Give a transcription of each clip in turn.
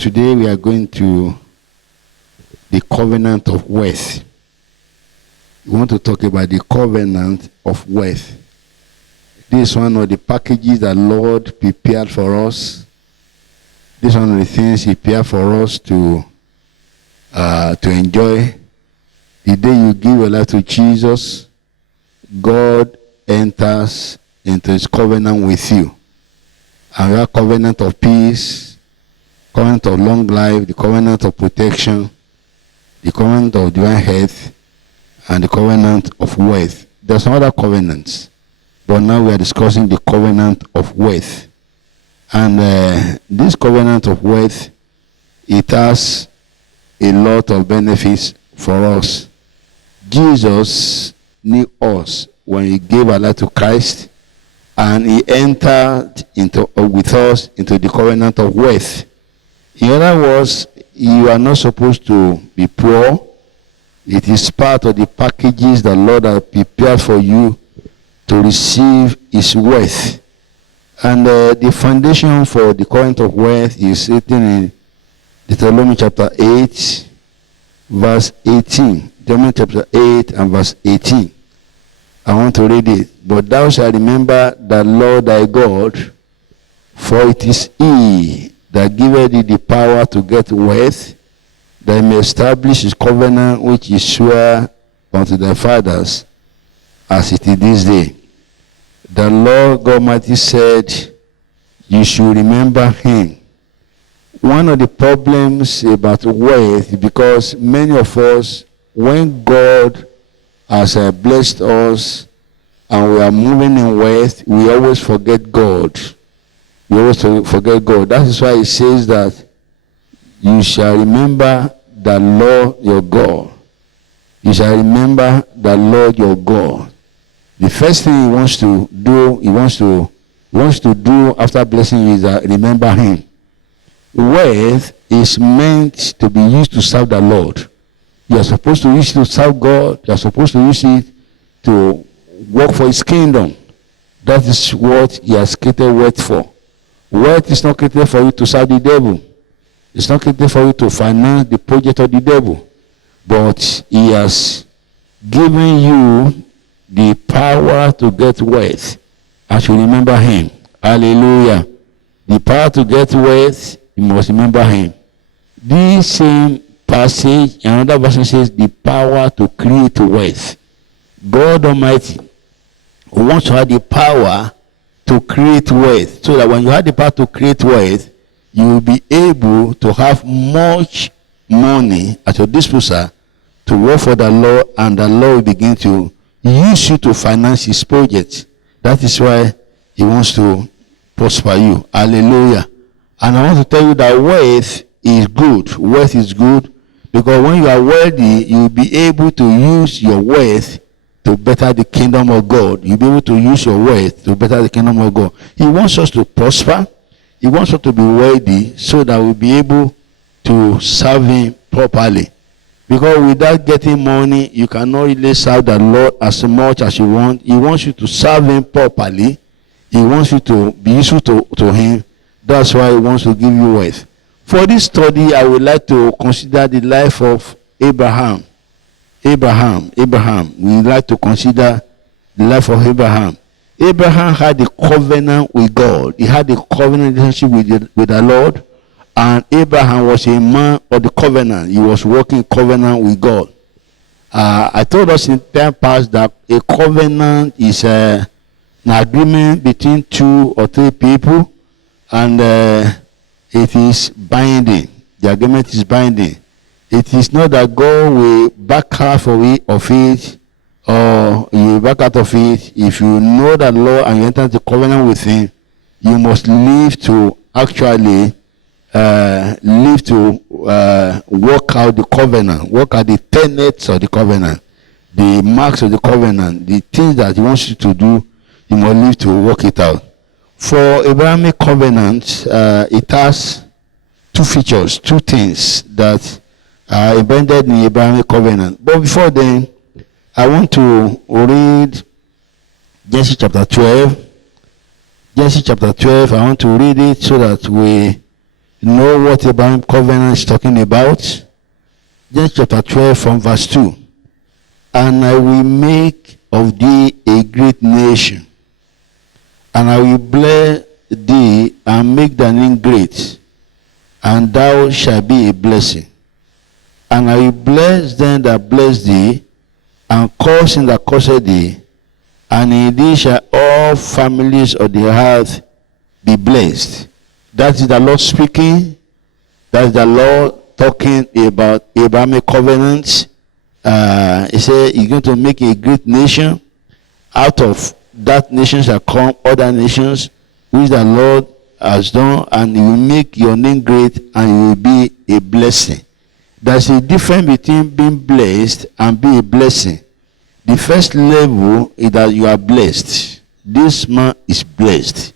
Today we are going to the covenant of wealth. We want to talk about the covenant of wealth. This is one of the packages that Lord prepared for us. This is one of the things He prepared for us to enjoy. The day you give your life to Jesus, God enters into His covenant with you. And that covenant of peace, covenant of long life, the covenant of protection, the covenant of divine health, and the covenant of wealth. There's some other covenants, but now we are discussing the covenant of wealth. And this covenant of wealth, it has a lot of benefits for us. Jesus knew us when He gave our life to Christ, and He entered with us into the covenant of wealth. In other words, you are not supposed to be poor. It is part of the packages that Lord has prepared for you to receive His wealth. And the foundation for the covenant of wealth is written in Deuteronomy chapter 8, verse 18. Deuteronomy chapter 8 and verse 18. I want to read it. But thou shalt remember the Lord thy God, for it is He that giveth thee the power to get wealth, that He may establish His covenant which He sware unto thy fathers, as it is this day. The Lord God Almighty said, you should remember Him. One of the problems about wealth is because many of us, when God has blessed us and we are moving in wealth, we always forget God. We always forget God. That is why He says that you shall remember the Lord your God. You shall remember the Lord your God. The first thing He wants to do, He wants to do after blessing you is remember Him. Wealth is meant to be used to serve the Lord. You are supposed to use it to serve God. You are supposed to use it to work for His kingdom. That is what He has created wealth for. Wealth is not created for you to serve the devil. It's not created for you to finance the project of the devil. But He has given you the power to get wealth. As you remember Him. Hallelujah. The power to get wealth, you must remember Him. This same passage, another version says, the power to create wealth. God Almighty wants to have the power to create wealth, so that when you have the power to create wealth, you will be able to have much money at your disposal to work for the Lord, and the Lord will begin to use you to finance His project. That is why He wants to prosper you. Hallelujah. And I want to tell you that wealth is good. Wealth is good because when you are wealthy, you will be able to use your wealth to better the kingdom of God. You'll be able to use your wealth to better the kingdom of God. He wants us to prosper. He wants us to be wealthy so that we'll be able to serve Him properly. Because without getting money, you cannot really serve the Lord as much as you want. He wants you to serve Him properly. He wants you to be useful to Him. That's why He wants to give you wealth. For this study, I would like to consider the life of Abraham. Abraham. We like to consider the life of Abraham. Abraham had a covenant with God. He had a covenant relationship with the Lord. And Abraham was a man of the covenant. He was working covenant with God. I told us in time past that a covenant is an agreement between 2 or 3 people, and it is binding. The agreement is binding. It is not that God will back out of it, or you will back out of it. If you know the law and you enter the covenant with Him, you must live to actually work out the covenant, work out the tenets of the covenant, the marks of the covenant, the things that He wants you to do. You must live to work it out. For Abrahamic covenant, it has 2 features, 2 things that are embedded in the Abrahamic covenant. But before then, I want to read Genesis chapter 12. Genesis chapter 12, I want to read it so that we know what Abrahamic covenant is talking about? Genesis chapter 12 from verse 2. And I will make of thee a great nation, and I will bless thee and make thy name great, and thou shalt be a blessing. And I will bless them that bless thee, and curse him that curseth thee, and in thee shall all families of the earth be blessed. That is the Lord speaking. That is the Lord talking about Abrahamic covenants. He said he's going to make a great nation. Out of that nation shall come other nations, which the Lord has done, and he will make your name great, and you will be a blessing. There's a difference between being blessed and being a blessing. The first level is that you are blessed. This man is blessed.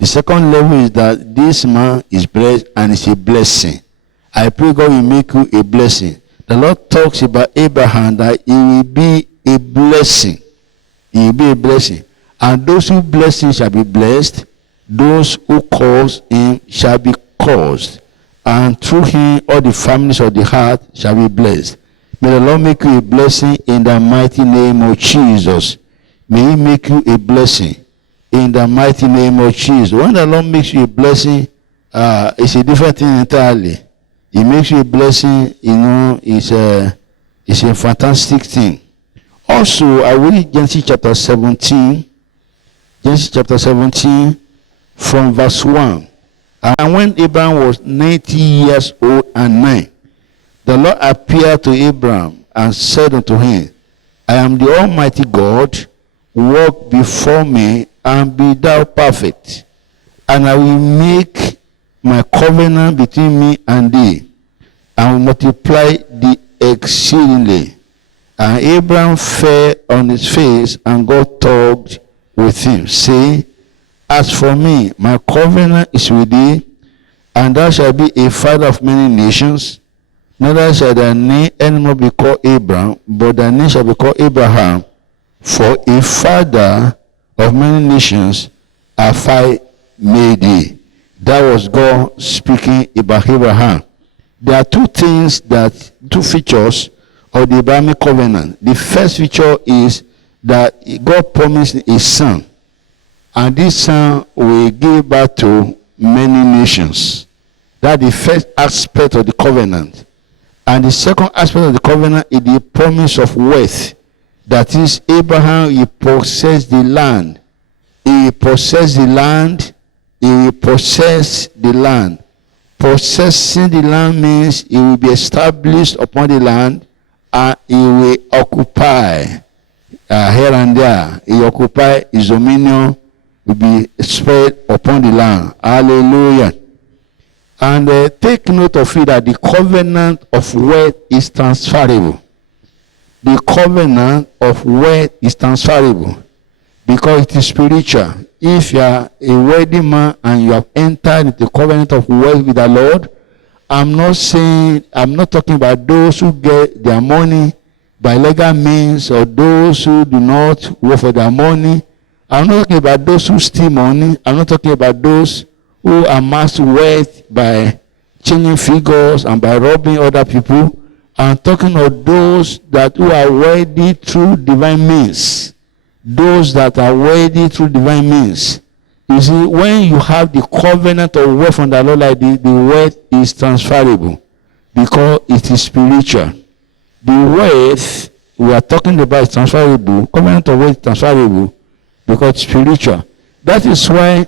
The second level is that this man is blessed and is a blessing. I pray God will make you a blessing. The Lord talks about Abraham that he will be a blessing. He will be a blessing. And those who bless him shall be blessed. Those who curse him shall be cursed. And through him all the families of the heart shall be blessed. May the Lord make you a blessing in the mighty name of Jesus. May he make you a blessing in the mighty name of Jesus. When the Lord makes you a blessing, it's a different thing entirely. He makes you a blessing, it's a fantastic thing. Also, I read Genesis chapter 17. Genesis chapter 17 from verse 1. And when Abraham was 90 years old and 9, the Lord appeared to Abraham and said unto him, I am the Almighty God, walk before me and be thou perfect. And I will make my covenant between me and thee, and will multiply thee exceedingly. And Abraham fell on his face, and God talked with him, saying, As for me, my covenant is with thee, and thou shalt be a father of many nations. Neither shall thy name anymore be called Abraham, but thy name shall be called Abraham, for a father of many nations have I made thee. That was God speaking about Abraham. There are two features of the Abrahamic covenant. The first feature is that God promised a son, and this son will give birth to many nations. That's the first aspect of the covenant. And the second aspect of the covenant is the promise of wealth. That is, Abraham, he possessed the land. He possessed the land. He will possess the land. Possessing the land means he will be established upon the land, and he will occupy here and there. He occupy his dominion, will be spread upon the land. Hallelujah. And take note of it that the covenant of wealth is transferable. The covenant of wealth is transferable because it is spiritual. If you are a wealthy man and you have entered into the covenant of wealth with the Lord, I'm not talking about those who get their money by legal means or those who do not work for their money. I'm not talking about those who steal money. I'm not talking about those who amass wealth by changing figures and by robbing other people. I'm talking of those who are wealthy through divine means. Those that are wealthy through divine means. You see, when you have the covenant of wealth from the Lord, like the wealth is transferable because it is spiritual. The wealth we are talking about is transferable. Covenant of wealth is transferable because it's spiritual. That is why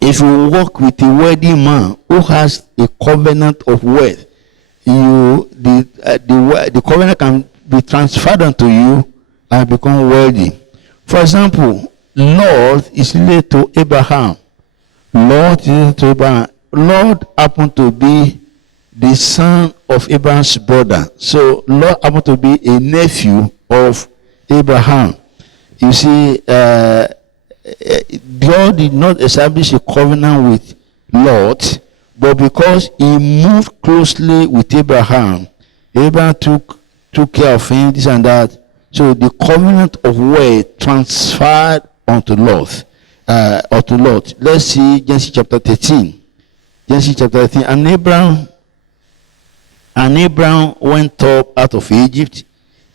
if you walk with a wealthy man who has a covenant of wealth, the covenant can be transferred unto you and become wealthy. For example, Lord is related to Abraham. Lord is related to Abraham. Lord happened to be the son of Abraham's brother. So Lord happened to be a nephew of Abraham. You see, God did not establish a covenant with Lot, but because he moved closely with Abraham, Abraham took care of him, this and that. So the covenant of wealth transferred onto Lot. Let's see Genesis chapter 13. Genesis chapter 13. And Abraham went up out of Egypt,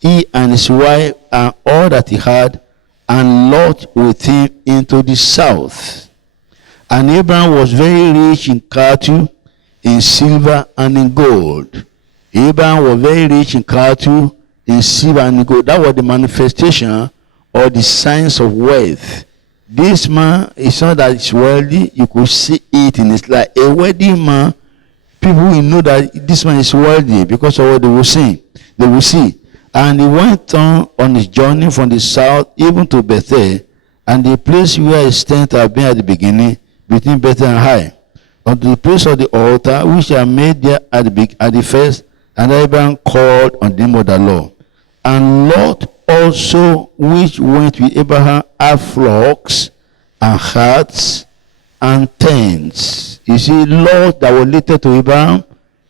he and his wife and all that he had, and Lot with him into the south. And Abraham was very rich in cattle, in silver, and in gold. Abraham was very rich in cattle, in silver, and in gold. That was the manifestation or the signs of wealth. This man is not that he's wealthy. You could see it in his life. A wealthy man, people will know that this man is wealthy because of what they will see. They will see. And he went on his journey from the south even to Bethel, and the place where his tent had been at the beginning, between Bethel and Hai, unto the place of the altar which I made there at the first, and Abraham called on the name of the Lord. And Lot also, which went with Abraham, had flocks and herds and tents. You see, Lot that was related to Abraham,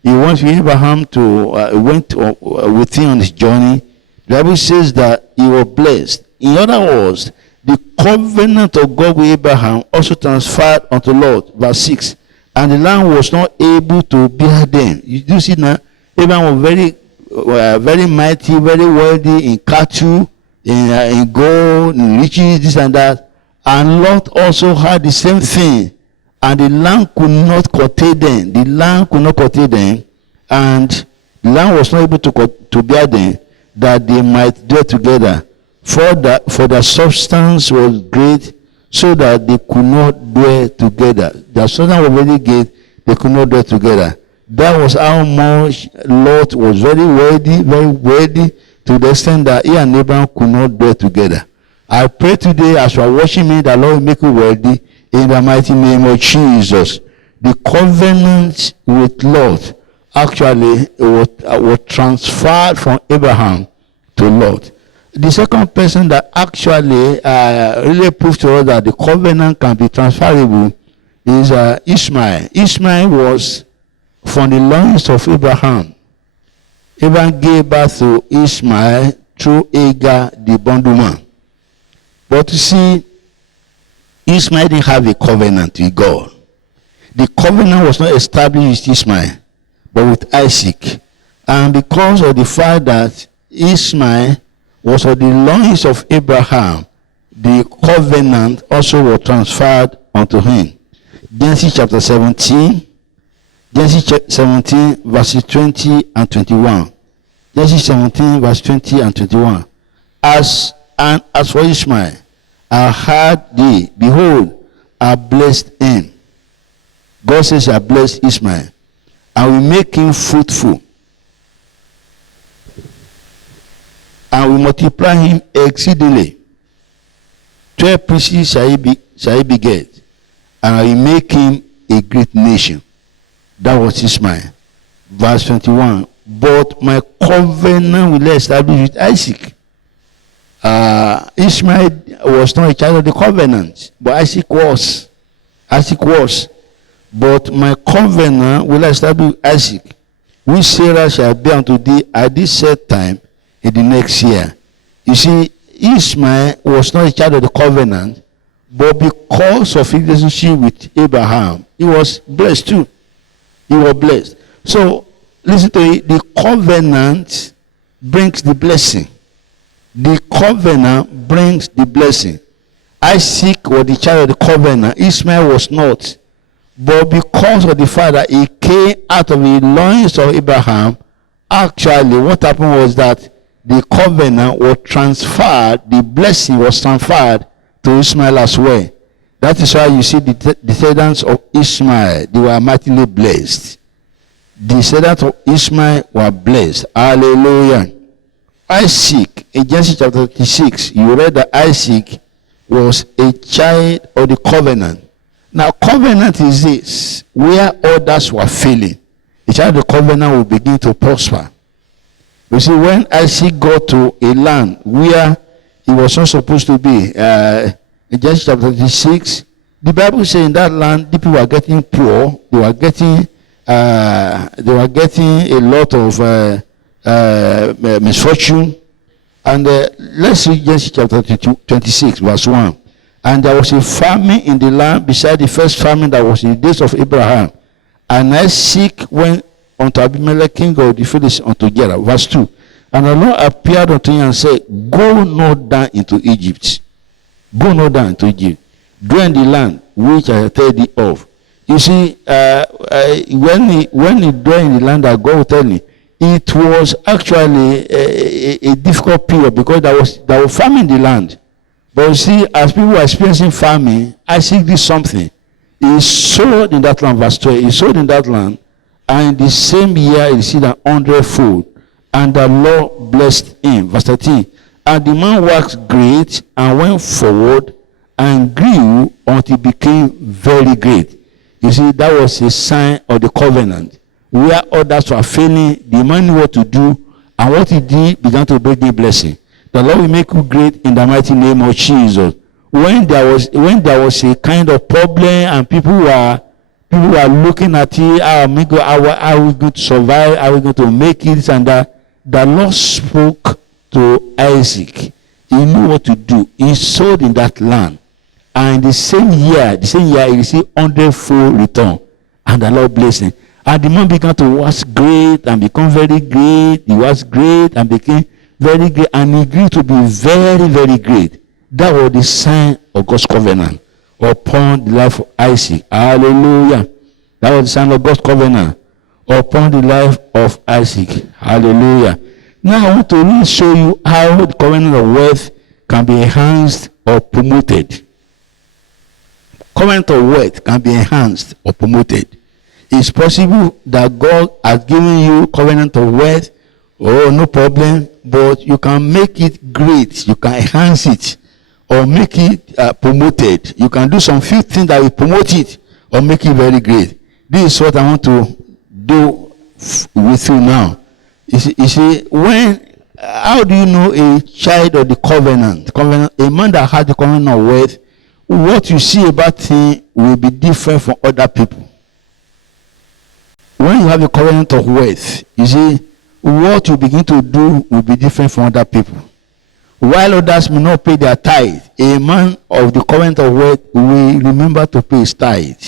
he went with Abraham with him on his journey. The Bible says that he was blessed. In other words, the covenant of God with Abraham also transferred unto Lot. Verse 6. And the land was not able to bear them. You do see now, Abraham was very mighty, very wealthy in cattle, in gold, in riches, this and that. And Lot also had the same thing. And the land could not contain them. The land could not contain them. And the land was not able to bear them, that they might dwell together. For their substance was great, so that they could not dwell together. Their substance was very great, they could not dwell together. That was how much Lot was very wealthy, to the extent that he and Abraham could not dwell together. I pray today, as you are watching me, that Lord will make you wealthy in the mighty name of Jesus. The covenant with Lot actually was transferred from Abraham to Lot. The second person that actually really proved to us that the covenant can be transferable is Ishmael. Ishmael was from the loins of Abraham. Abraham gave birth to Ishmael through Hagar, the bondwoman. But you see, Ishmael didn't have a covenant with God. The covenant was not established with Ishmael, but with Isaac. And because of the fact that Ishmael was of the loins of Abraham, the covenant also was transferred unto him. Genesis chapter 17, verses 20 and 21. Genesis 17, verse 20 and 21. As for Ishmael, I heard thee, behold, I blessed him. God says, I blessed Ishmael, and will make him fruitful, and will multiply him exceedingly. 12 princes shall he beget, and I will make him a great nation. That was Ishmael. Verse 21. But my covenant will I establish with Isaac. Ishmael was not a child of the covenant, but Isaac was. But my covenant will I establish with Isaac, which Sarah shall bear unto thee at this set time in the next year. You see, Ishmael was not a child of the covenant, but because of his relationship with Abraham, he was blessed too. He was blessed. So, listen to it. The covenant brings the blessing. The covenant brings the blessing. Isaac was the child of the covenant. Ishmael was not. But because of the fact that he came out of the loins of Abraham, actually what happened was that the covenant was transferred, the blessing was transferred to Ishmael as well. That is why you see the descendants of Ishmael, they were mightily blessed. The descendants of Ishmael were blessed. Hallelujah. Isaac, in Genesis chapter 36, you read that Isaac was a child of the covenant. Now, covenant is this, where others were failing. The child of the covenant will begin to prosper. You see, when Isaac got to a land where he was not supposed to be, in Genesis chapter 36, the Bible says in that land, the people were getting poor. They were getting a lot of misfortune. And let's read Genesis chapter 26, verse 1. And there was a famine in the land beside the first famine that was in the days of Abraham. And Isaac went unto Abimelech, king of the Philistines, unto Gerar. Verse 2. And the Lord appeared unto him and said, Go not down into Egypt. Go not down into Egypt. Dwell in the land which I tell thee of. You see, when he dwell in the land that God will tell him, it was actually a difficult period because there was famine in the land. But you see, as people were experiencing famine, Isaac did something. He sowed in that land, verse 12. He sowed in that land, and in the same year he received 100-fold. And the Lord blessed him. Verse 13. And the man waxed great and went forward and grew until he became very great. You see, that was a sign of the covenant. Where others were failing, the man knew what to do, and what he did began to bring the blessing. The Lord will make you great in the mighty name of Jesus. When there was a kind of problem and people were looking at it, how are we going to survive? How are we going to make it? And that, the Lord spoke to Isaac. He knew what to do. He sowed in that land. And the same year, he received 100-fold return. And the Lord blessed him. And the man began to wax great and become very great. He was great and became very great. And he grew to be very, very great. That was the sign of God's covenant upon the life of Isaac. Hallelujah. That was the sign of God's covenant upon the life of Isaac. Hallelujah. Now I want to really show you how the covenant of wealth can be enhanced or promoted. Covenant of wealth can be enhanced or promoted. It's possible that God has given you covenant of wealth. Oh, no problem. But you can make it great. You can enhance it or make it promoted. You can do some few things that will promote it or make it very great. This is what I want to do with you now. You see, how do you know a child of the covenant? A man that has the covenant of wealth, what you see about him will be different from other people. When you have a covenant of wealth, you see, what you begin to do will be different from other people. While others may not pay their tithe, a man of the covenant of wealth will remember to pay his tithe.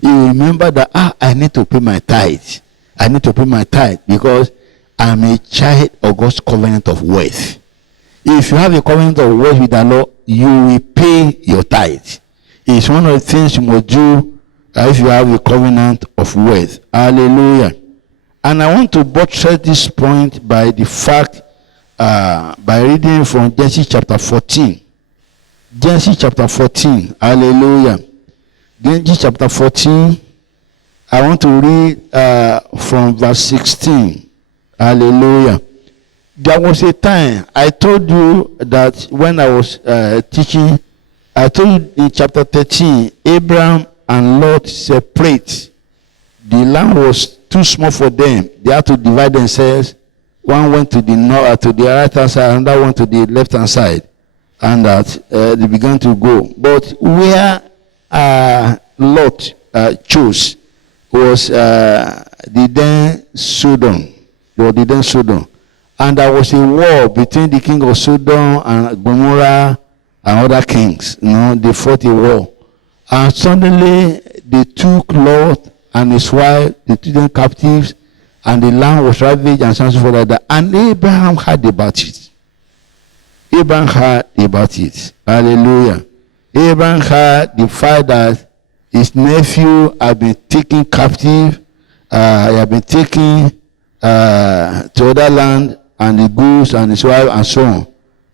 He will remember that, I need to pay my tithe. I need to pay my tithe because I'm a child of God's covenant of wealth. If you have a covenant of wealth with the Lord, you will pay your tithe. It's one of the things you must do if you have a covenant of wealth. Hallelujah. And I want to buttress this point by the fact, by reading from Genesis chapter 14. Genesis chapter 14. Hallelujah. Genesis chapter 14. I want to read from verse 16. Hallelujah. There was a time, I told you that when I was teaching, I told you in chapter 13, Abraham and Lot separate. The land was too small for them. They had to divide themselves. One went to the north, to the right hand side, another one to the left hand side. And that they began to go. But where Lot chose was the then Sodom. The then Sodom. And there was a war between the king of Sodom and Gomorrah and other kings. They fought a war. And suddenly they took Lot and his wife, they took them captives, and the land was ravaged and so forth like that. And Abraham heard about it. Abraham heard about it. Hallelujah. Abraham heard the fact that his nephew had been taken captive, he had been taken to other land, and the goods and his wife and so on.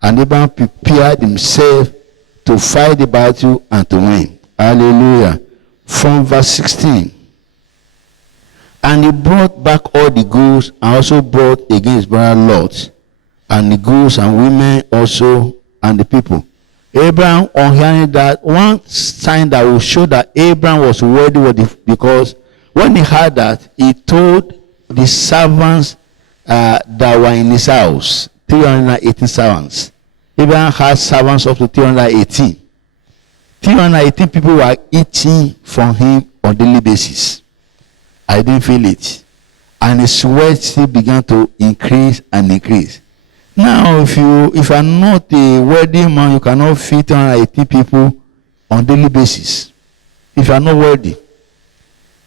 And Abraham prepared himself to fight the battle and to win. Hallelujah. From verse 16. And he brought back all the goods, and also brought against his brother Lot, and the goods and women also, and the people. Abraham, on hearing that, one sign that will show that Abraham was worthy with because when he heard that, he told the servants that were in his house, 318 servants. Abraham had servants up to 318. 318 people were eating from him on a daily basis. I didn't feel it. And his wealth still began to increase and increase. Now, if you are not a wealthy man, you cannot feed 318 people on a daily basis. If you are not wealthy.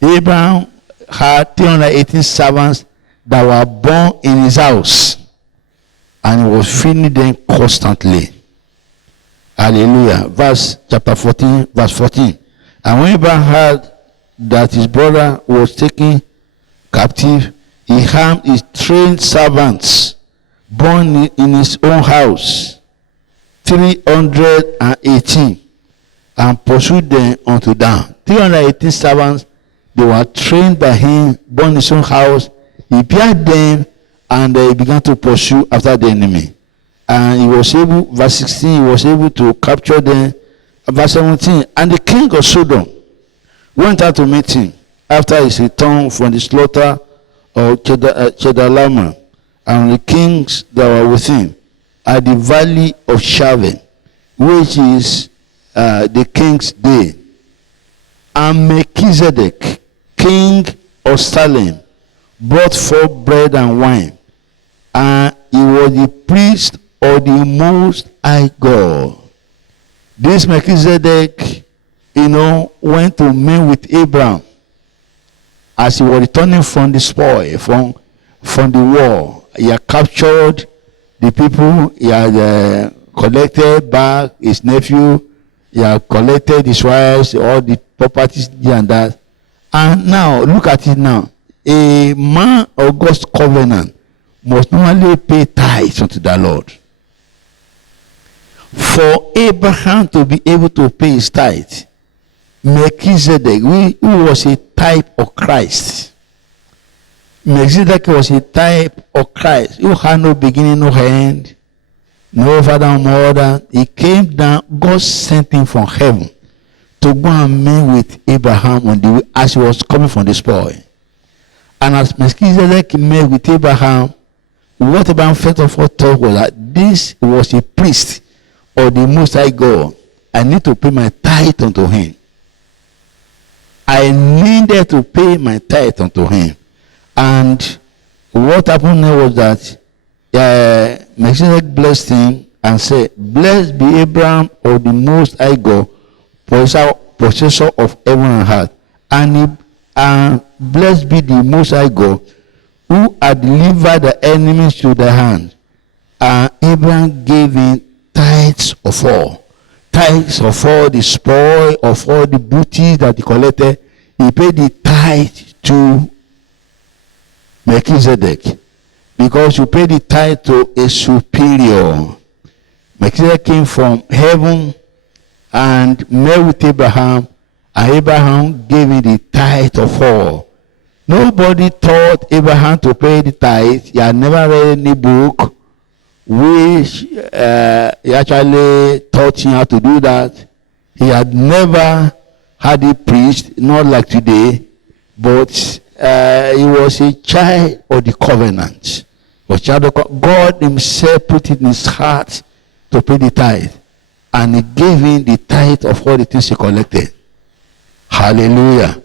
Abraham had 318 servants that were born in his house, and he was feeding them constantly. Hallelujah. Chapter 14, verse 14. And when Abraham heard that his brother was taken captive, he harmed his trained servants born in his own house, 318, and pursued them unto Dan. 318 servants, they were trained by him, born in his own house. He beat them, and they began to pursue after the enemy. And he was able, verse 16, he was able to capture them. Verse 17, and the king of Sodom went out to meet him after his return from the slaughter of Chedorlaomer, and the kings that were with him at the valley of Shaveh, which is the king's day. And Melchizedek, king of Salem, brought forth bread and wine, and he was the priest of the Most High God. This Melchizedek, went to meet with Abraham as he was returning from the spoil, from the war. He had captured the people, he had collected back his nephew, he had collected his wives, all the properties, and that. And now, look at it now. A man of God's covenant must normally pay tithes unto the Lord. For Abraham to be able to pay his tithe, Melchizedek, who was a type of Christ. Melchizedek was a type of Christ, who had no beginning, no end, no father or mother. He came down, God sent him from heaven to go and meet with Abraham on the way as he was coming from the spoil. And as Melchizedek met with Abraham, what Abraham first of all thought was that this was a priest of the Most High God. I need to pay my tithe unto him. I needed to pay my tithe unto him. And what happened now was that Melchizedek blessed him and said, blessed be Abraham of the Most High God, possessor of heaven and earth. And blessed be the Most High God, who had delivered the enemies to their hand. And Abraham gave him tithes of all. Tithes of all the spoil, of all the booty that he collected. He paid the tithe to Melchizedek, because you pay the tithe to a superior. Melchizedek came from heaven and met with Abraham, and Abraham gave him the tithe of all. Nobody taught Abraham to pay the tithe. He had never read any book which he actually taught him how to do that. He had never had it preached, not like today, but he was a child of the covenant. God himself put it in his heart to pay the tithe, and he gave him the tithe of all the things he collected. Hallelujah.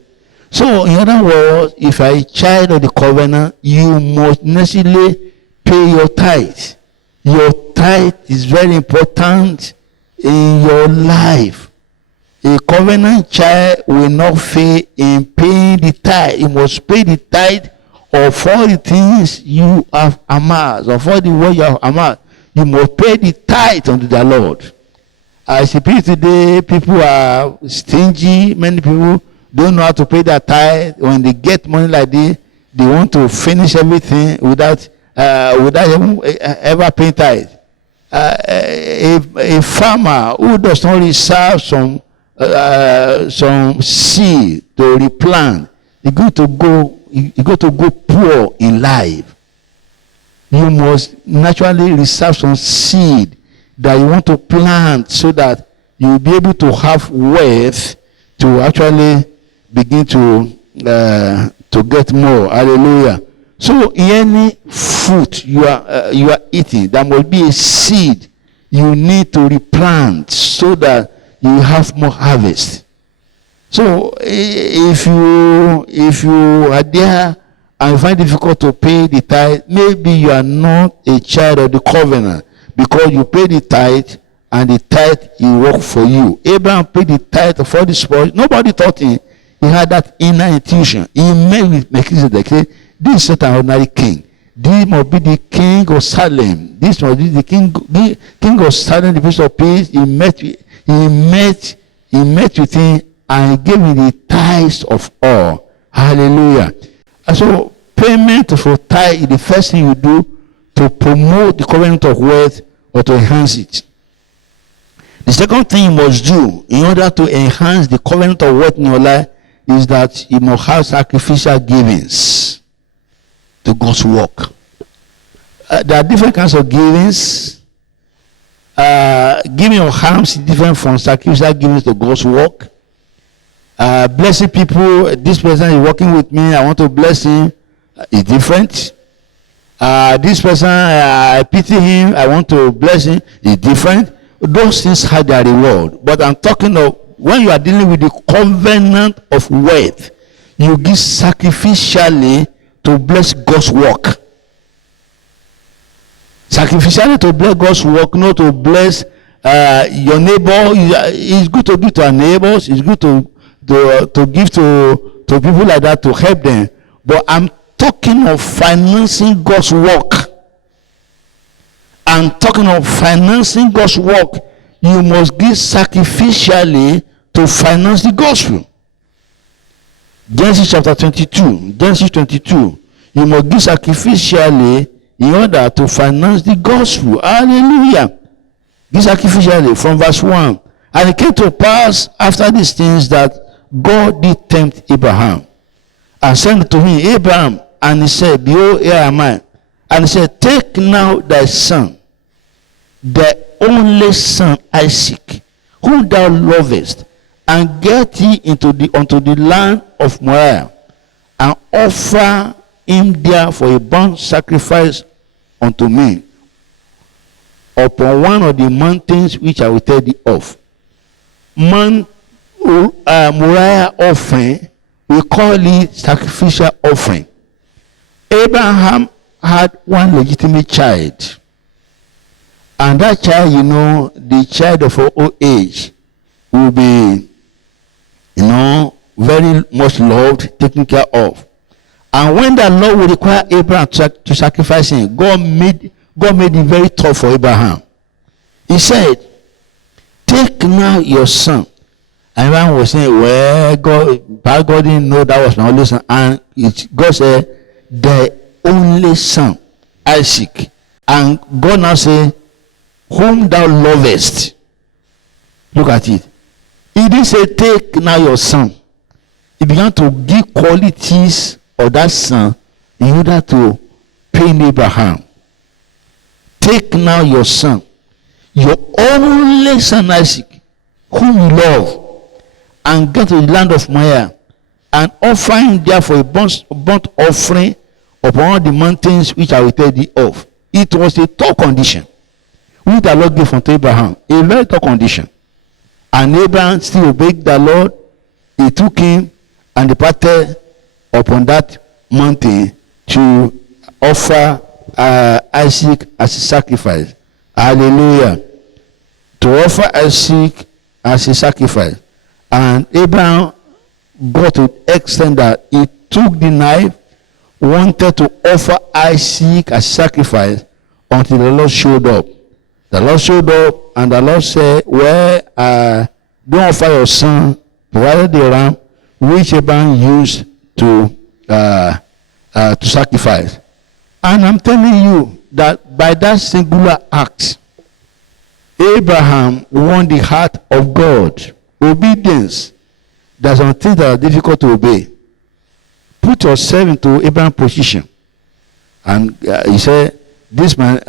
So, in other words, if you are a child of the covenant, you must necessarily pay your tithe. Your tithe is very important in your life. A covenant child will not fail in paying the tithe. You must pay the tithe of all the things you have amassed, of all the work you have amassed. You must pay the tithe unto the Lord. I see today, people are stingy. Many people don't know how to pay their tithe. When they get money like this, they want to finish everything without even ever paying tithe. A farmer who does not reserve some seed to replant, you're going to go poor in life. You must naturally reserve some seed that you want to plant so that you'll be able to have wealth to actually begin to get more. Hallelujah. So in any fruit you are eating, there must be a seed you need to replant so that you have more harvest. So if you are there and you find it difficult to pay the tithe, maybe you are not a child of the covenant, because you pay the tithe and the tithe will work for you. Abraham paid the tithe for the spoil. Nobody taught him. he had that inner intuition. He met with Melchizedek. Say, this is not an ordinary king. This must be the king of Salem. This must be the king of Salem, the Prince of Peace. He met with him and gave him the tithes of all. Hallelujah. And so payment for tithe is the first thing you do to promote the covenant of wealth or to enhance it. The second thing you must do in order to enhance the covenant of wealth in your life is that you must have sacrificial givings to God's work. There are different kinds of givings. Giving of harms is different from sacrificial givings to God's work. Blessing people, this person is working with me, I want to bless him, is different. This person, I pity him, I want to bless him, is different. Those things have their reward. But I'm talking of when you are dealing with the covenant of wealth, you give sacrificially to bless God's work. Sacrificially to bless God's work, not to bless your neighbor. It's good to give to our neighbors. It's good to give to people like that to help them. But I'm talking of financing God's work. I'm talking of financing God's work. You must give sacrificially to finance the gospel. Genesis chapter 22. Genesis 22. You must give sacrificially in order to finance the gospel. Hallelujah. Give sacrificially from verse 1. And it came to pass after these things that God did tempt Abraham and said to him, Abraham, and he said, behold, here am I. And he said, take now thy son, the only son Isaac, whom thou lovest, and get thee unto the land of Moriah, and offer him there for a burnt sacrifice unto me upon one of the mountains which I will tell thee of. Moriah offering, we call it sacrificial offering. Abraham had one legitimate child, and that child, the child of old age, will be, very much loved, taken care of. And when the Lord will require Abraham to sacrifice him, God made it very tough for Abraham. He said, take now your son. And Abraham was saying, well, God didn't know that was my only son. And God said, the only son, Isaac. And God now said, whom thou lovest. Look at it. He didn't say, take now your son. He began to give qualities of that son in order to pain Abraham. Take now your son, your only son Isaac, whom you love, and get to the land of Moriah, and offer him there for a burnt offering upon the mountains which I will tell thee of. It was a tough condition which the Lord gave unto Abraham, a very tough condition. And Abraham still obeyed the Lord. He took him and departed upon that mountain to offer Isaac as a sacrifice. Hallelujah. To offer Isaac as a sacrifice. And Abraham got to the extent that he took the knife, wanted to offer Isaac as sacrifice until the Lord showed up. The Lord showed up, and the Lord said, well, don't offer your son, provided the ram which Abraham used to sacrifice. And I'm telling you that by that singular act, Abraham won the heart of God. Obedience. There's some things that are difficult to obey. Put yourself into Abraham's position. And he said, this man,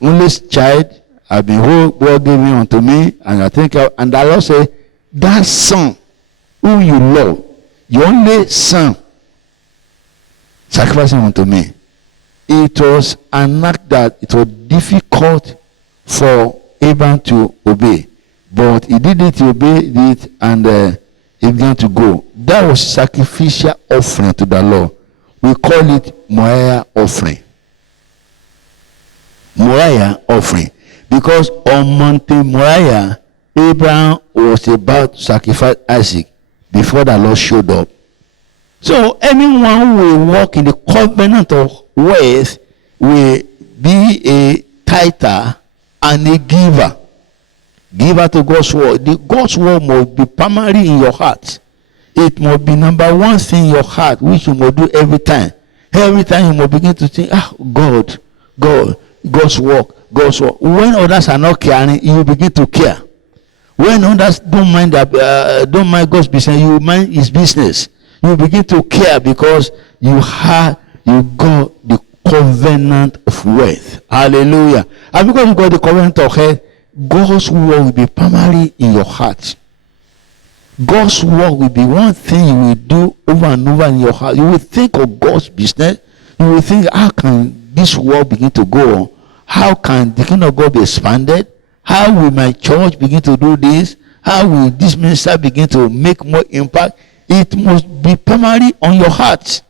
only child, I've been whole God gave me unto me, and I think, and the Lord said, that son whom you love, your only son, sacrificing unto me. It was an act that it was difficult for Abraham to obey, but he did it, he obeyed it, and he began to go. That was sacrificial offering to the Lord. We call it Moriah offering. Moriah offering. Because on Mount Moriah, Abraham was about to sacrifice Isaac before the Lord showed up. So anyone who will walk in the covenant of wealth will be a tither and a giver. Giver to God's word. The God's word must be primary in your heart. It must be number one thing in your heart, which you must do every time. Every time you must begin to think, God, God's work. When others are not caring, you begin to care. When others don't mind God's business, you mind His business. You begin to care because you got the covenant of wealth. Hallelujah. And because you got the covenant of health, God's word will be primary in your heart. God's word will be one thing you will do over and over in your heart. You will think of God's business. You will think, how can this world begin to go on? How can the kingdom of God be expanded? How will my church begin to do this? How will this minister begin to make more impact? It must be primary on your heart.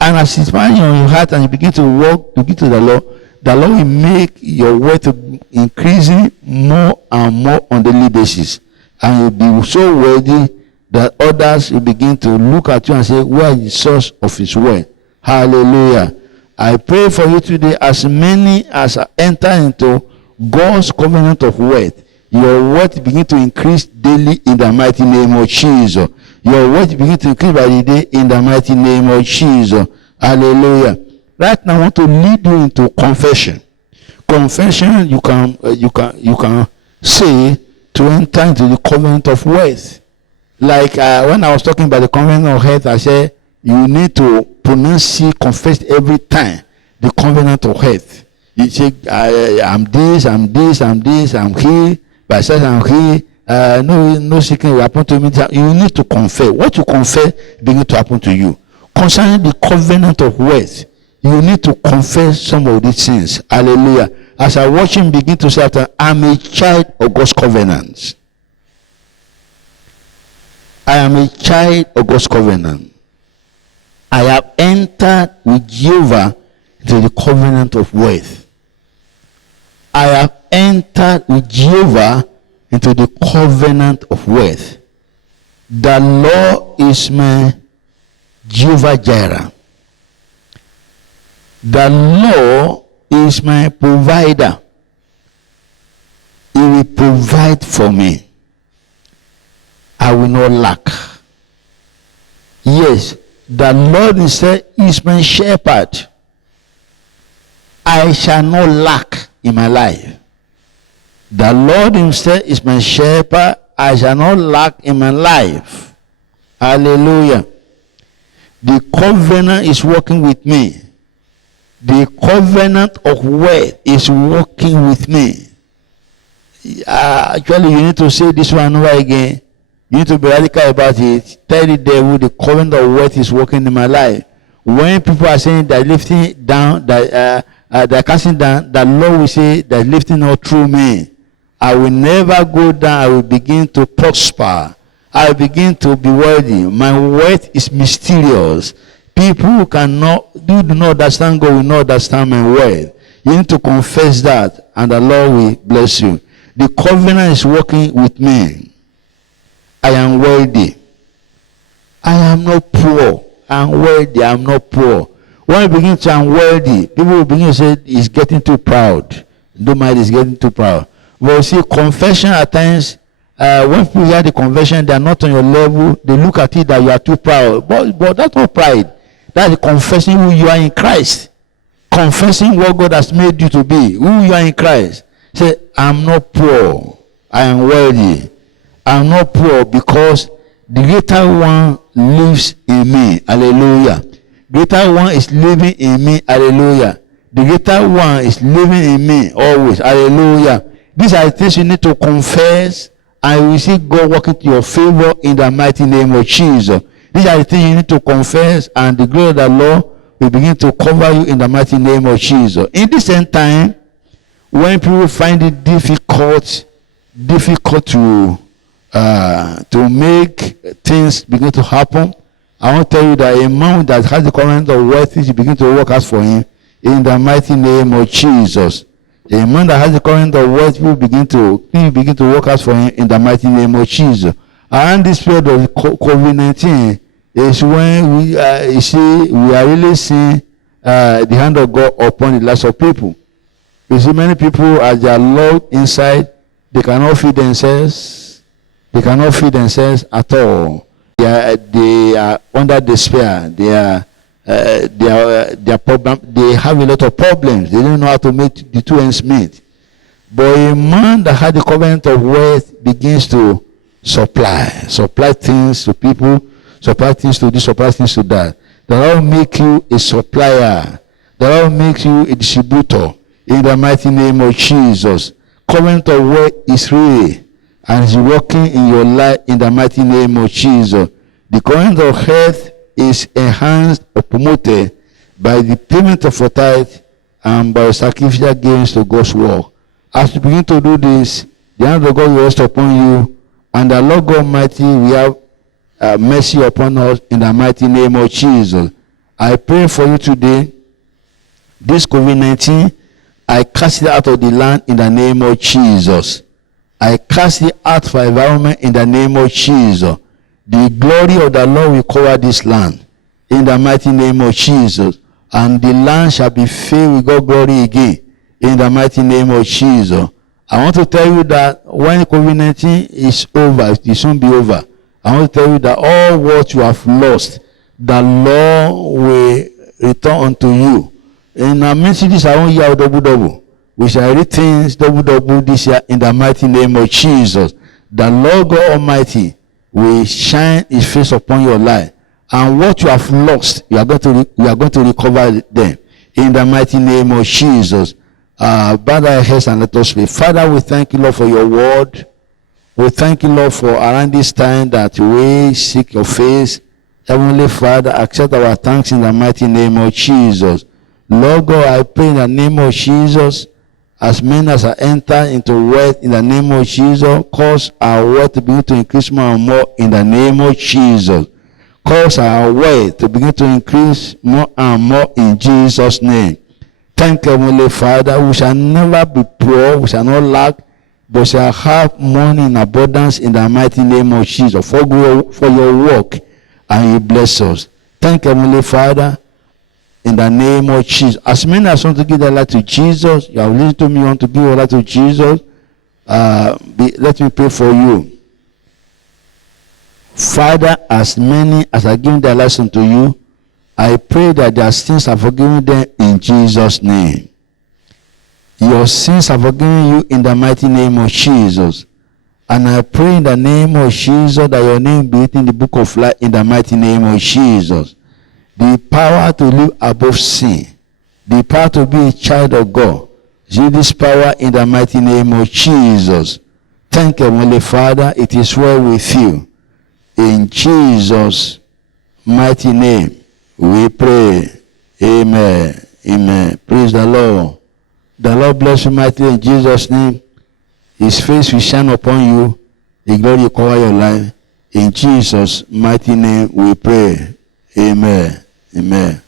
And as it's primary on your heart and you begin to walk, to give to the Lord will make your wealth increasing more and more on a daily basis. And you'll be so worthy that others will begin to look at you and say, where is the source of his wealth? Hallelujah. I pray for you today, as many as enter into God's covenant of wealth, your wealth begin to increase daily in the mighty name of Jesus. Your wealth begin to increase by the day in the mighty name of Jesus. Hallelujah. Right now I want to lead you into confession. Confession you can say to enter into the covenant of wealth. Like when I was talking about the covenant of health, I said you need to pronounce it, confess every time the covenant of health. You say, I'm this, I'm here, by such I'm here. No sickness will happen to me. You need to confess. What you confess begin to happen to you. Concerning the covenant of wealth, you need to confess some of these things. Hallelujah. As I watch him begin to say after, I'm a child of God's covenant. I am a child of God's covenant. I have entered with Jehovah into the covenant of wealth. I have entered with Jehovah into the covenant of wealth. The Lord is my Jehovah Jireh. The Lord is my provider. He will provide for me. I will not lack. Yes, the Lord is my shepherd. I shall not lack in my life. The Lord himself is my shepherd. I shall not lack in my life. Hallelujah. The covenant is working with me. The covenant of wealth is working with me. Actually, you need to say this one over again. You need to be radical about it. Tell the devil the covenant of wealth is working in my life. When people are saying they're lifting down, they're casting down, the Lord will say they're lifting up through me. I will never go down. I will begin to prosper. I will begin to be worthy. My wealth is mysterious. People who do not understand God will not understand my wealth. You need to confess that, and the Lord will bless you. The covenant is working with me. I am worthy. I am not poor. I am worthy. I am not poor. When you begin to say I'm worthy, people will begin to say he's getting too proud. Don't mind, he's getting too proud. But you see, confession at times, when people hear the confession, they are not on your level. They look at it that you are too proud. But that's not pride. That's confessing who you are in Christ. Confessing what God has made you to be. Who you are in Christ. Say, I'm not poor. I am worthy. I'm not poor because the greater one lives in me. Hallelujah. Greater one is living in me. Hallelujah. The greater one is living in me always. Hallelujah. These are the things you need to confess, and you will see God working to your favor in the mighty name of Jesus. These are the things you need to confess, and the glory of the Lord will begin to cover you in the mighty name of Jesus. In this end time, when people find it difficult to make things begin to happen, I want to tell you that a man that has the covenant of wealth is begin to work out for him in the mighty name of Jesus. A man that has the covenant of wealth will begin to work out for him in the mighty name of Jesus. Around this period of COVID-19, is when we are really seeing the hand of God upon the lives of people. You see, many people, as they are locked inside, they cannot feed themselves. They cannot feed themselves at all. They are under despair. They have a lot of problems. They don't know how to make the two ends meet. But a man that had the covenant of wealth begins to supply things to people, supply things to this, supply things to that. That will make you a supplier. That will make you a distributor. In the mighty name of Jesus. Covenant of wealth is real and is working in your life in the mighty name of Jesus. The covenant of health is enhanced or promoted by the payment of your tithe and by sacrificial gains to God's work. As you begin to do this, the hand of God will rest upon you, and the Lord God Almighty will have mercy upon us in the mighty name of Jesus. I pray for you today. This COVID-19, I cast it out of the land in the name of Jesus. I cast it out for environment in the name of Jesus. The glory of the Lord will cover this land in the mighty name of Jesus. And the land shall be filled with God's glory again in the mighty name of Jesus. I want to tell you that when COVID-19 is over, it will soon be over. I want to tell you that all what you have lost, the Lord will return unto you. In our ministry, this our own year of double. We shall read things double this year in the mighty name of Jesus. The Lord God Almighty will shine his face upon your life. And what you have lost, we are going to recover them in the mighty name of Jesus. Bow our heads and let us pray. Father, we thank you, Lord, for your word. We thank you, Lord, for around this time that we seek your face. Heavenly Father, accept our thanks in the mighty name of Jesus. Lord God, I pray in the name of Jesus, as many as are entered into wealth in the name of Jesus, cause our wealth to begin to increase more and more in the name of Jesus. Cause our wealth to begin to increase more and more in Jesus' name. Thank you, Heavenly Father. We shall never be poor, we shall not lack, but shall have money in abundance in the mighty name of Jesus for your work, and you bless us. Thank you, Heavenly Father. In the name of Jesus. As many as want to give their life to Jesus, you have listened to me, want to give your life to Jesus, let me pray for you. Father, as many as are giving their lives unto you, I pray that their sins are forgiven them in Jesus' name. Your sins are forgiven you in the mighty name of Jesus. And I pray in the name of Jesus that your name be written in the book of life in the mighty name of Jesus. The power to live above sin, the power to be a child of God. See this power in the mighty name of Jesus. Thank you, Heavenly Father. It is well with you. In Jesus' mighty name, we pray. Amen. Amen. Praise the Lord. The Lord bless you mightily in Jesus' name. His face will shine upon you. The glory will cover your life. In Jesus' mighty name, we pray. Amen. Amen.